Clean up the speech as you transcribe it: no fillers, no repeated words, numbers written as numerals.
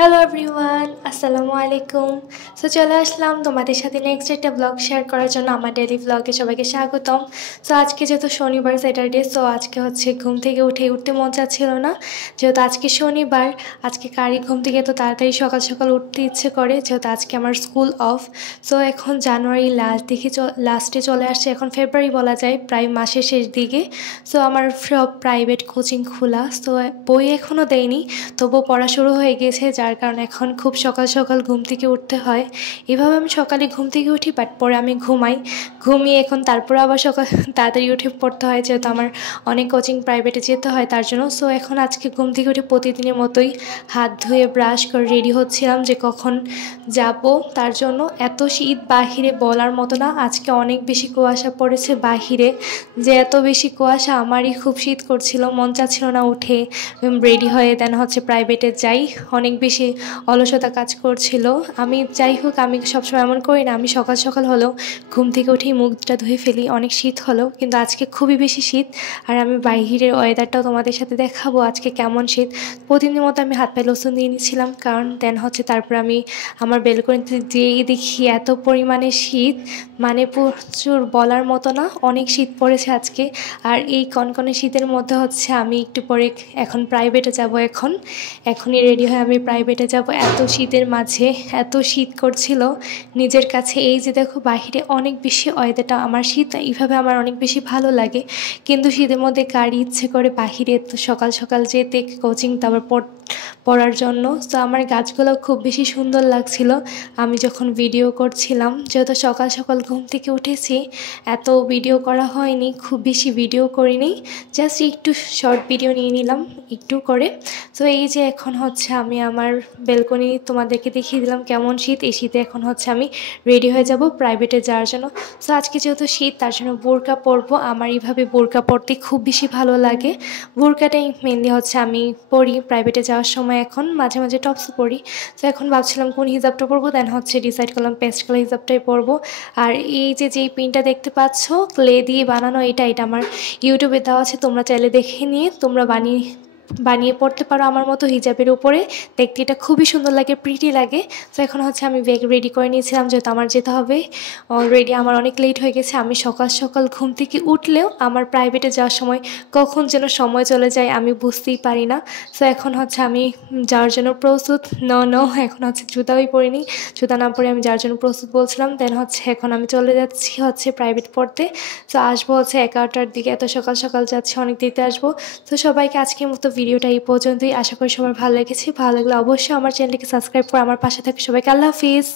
Hello everyone, আসসালামু আলাইকুম। So চলে আসলাম তোমাদের সাথে নেক্সট একটা ব্লগ শেয়ার করার জন্য। আমার ডেইলি ব্লগে সবাইকে স্বাগতম। সো আজকে যেহেতু শনিবার স্যাটারডে, সো আজকে হচ্ছে ঘুম থেকে উঠতে মন চাচ্ছিল না, যেহেতু আজকে শনিবার। আজকে কারি ঘুম থেকে এত তাড়াতাড়ি সকাল সকাল উঠতে ইচ্ছে করে, যেহেতু আজকে আমার স্কুল অফ। সো এখন জানুয়ারি লাস্টে চলে আসছে, এখন ফেব্রুয়ারি বলা যায়, প্রায় মাসের শেষ দিকে। সো আমার সব প্রাইভেট কোচিং খোলা, সো বই এখনও দেয়নি, তবুও পড়া শুরু হয়ে গেছে, যার কারণে এখন খুব সকাল সকাল ঘুম থেকে উঠতে হয়। এভাবে আমি সকালে ঘুম থেকে উঠি, বাট পরে আমি ঘুমিয়ে এখন তারপরে আবার সকাল তাড়াতাড়ি উঠে পড়তে হয়, যেহেতু আমার অনেক কোচিং প্রাইভেটে যেতে হয় তার জন্য। সো এখন আজকে ঘুম থেকে উঠে প্রতিদিনের মতোই হাত ধুয়ে ব্রাশ করে রেডি হচ্ছিলাম যে কখন যাব তার জন্য। এত শীত বাহিরে বলার মতো না, আজকে অনেক বেশি কুয়াশা পড়েছে বাহিরে, যে এত বেশি কুয়াশা আমারই খুব শীত করছিল, মন চাচ্ছিল না উঠে রেডি হয়ে দেন হচ্ছে প্রাইভেটে যাই। অনেক বেশি অলসতা কাজ করছিল। আমি যাই হোক, আমি সবসময় এমন করি না, আমি সকাল সকাল হলেও ঘুম থেকে উঠেই মুখটা ধুয়ে ফেলি, অনেক শীত হলেও। কিন্তু আজকে খুবই বেশি শীত, আর আমি বাইরের ওয়েদারটাও তোমাদের সাথে দেখাবো আজকে কেমন শীত। প্রতিদিনের মতো আমি হাত পায়ে লোশন দিয়ে নিয়েছিলাম, কারণ দেন হচ্ছে তারপর আমি আমার বেলকনিতে যেয়ে দেখি এত পরিমাণে শীত, মানে প্রচুর বলার মতো না, অনেক শীত পড়েছে আজকে। আর এই কনকনে শীতের মধ্যে হচ্ছে আমি একটু পরে এখন প্রাইভেটে যাব, এখনই রেডি হয়ে আমি প্রাইভেটে যাব। এত শীতের মাঝে এত শীত করছিল নিজের কাছে। এই যে দেখো বাহিরে অনেক বেশি ওয়েদারটা, আমার শীত এইভাবে আমার অনেক বেশি ভালো লাগে, কিন্তু শীতের মধ্যে কারই ইচ্ছে করে বাহিরে তো সকাল সকাল যেতে কোচিং তারপর পড়ার জন্য। তো আমার গাছগুলো খুব বেশি সুন্দর লাগছিল আমি যখন ভিডিও করছিলাম, যেহেতু সকাল সকাল ঘুম থেকে উঠেছি, এত ভিডিও করা হয়নি, খুব বেশি ভিডিও করিনি, জাস্ট একটু শর্ট ভিডিও নিয়ে নিলাম একটু করে। তো এই যে এখন হচ্ছে আমি আমার বেলকনি তোমাদেরকে দেখিয়ে দিলাম কেমন শীত। এই শীতে এখন হচ্ছে আমি রেডি হয়ে যাব প্রাইভেটে যাওয়ার জন্য। সো আজকে যেহেতু শীত তার জন্য বোরকা পরবো। আমার এইভাবে বোরকা পরতে খুব বেশি ভালো লাগে। বোরকাটাই মেনলি হচ্ছে আমি পরি প্রাইভেটে যাওয়ার সময়, এখন মাঝে মাঝে টপস পরি। তো এখন ভাবছিলাম কোন হিজাবটা পরবো, দেন হচ্ছে ডিসাইড করলাম পেস্ট কালার হিজাবটাই পরবো। আর এই যে যেই পিনটা দেখতে পাচ্ছ ক্লে দিয়ে বানানো, এটা আমার ইউটিউবে দেওয়া আছে, তোমরা চাইলে দেখে নিয়ে তোমরা বানিয়ে পড়তে পারো আমার মতো হিজাবের উপরে। দেখতে এটা খুবই সুন্দর লাগে, প্রিটি লাগে। তো এখন হচ্ছে আমি ব্যাগ রেডি করে নিয়েছিলাম, যেহেতু আমার যেতে হবে, অলরেডি আমার অনেক লেট হয়ে গেছে। আমি সকাল সকাল ঘুম থেকে উঠলেও আমার প্রাইভেটে যাওয়ার সময় কখন যেন সময় চলে যায় আমি বুঝতেই পারি না। সো এখন হচ্ছে আমি যাওয়ার জন্য প্রস্তুত। এখন হচ্ছে জুতাই পরিনি, জুতা না পরে আমি যাওয়ার জন্য প্রস্তুত বলছিলাম। দেন হচ্ছে এখন আমি চলে যাচ্ছি হচ্ছে প্রাইভেট পড়তে। তো আসবো হচ্ছে 11টার দিকে, এত সকাল সকাল যাচ্ছি, অনেক দেরিতে আসবো। তো সবাইকে আজকের মতো ভিডিওটা এই পর্যন্তই। আশা করি সবার ভালো লেগেছে, ভালো লাগলে অবশ্যই আমার চ্যানেলটিকে সাবস্ক্রাইব করে আমার পাশে থাকে। সবাইকে আল্লাহ হাফিজ।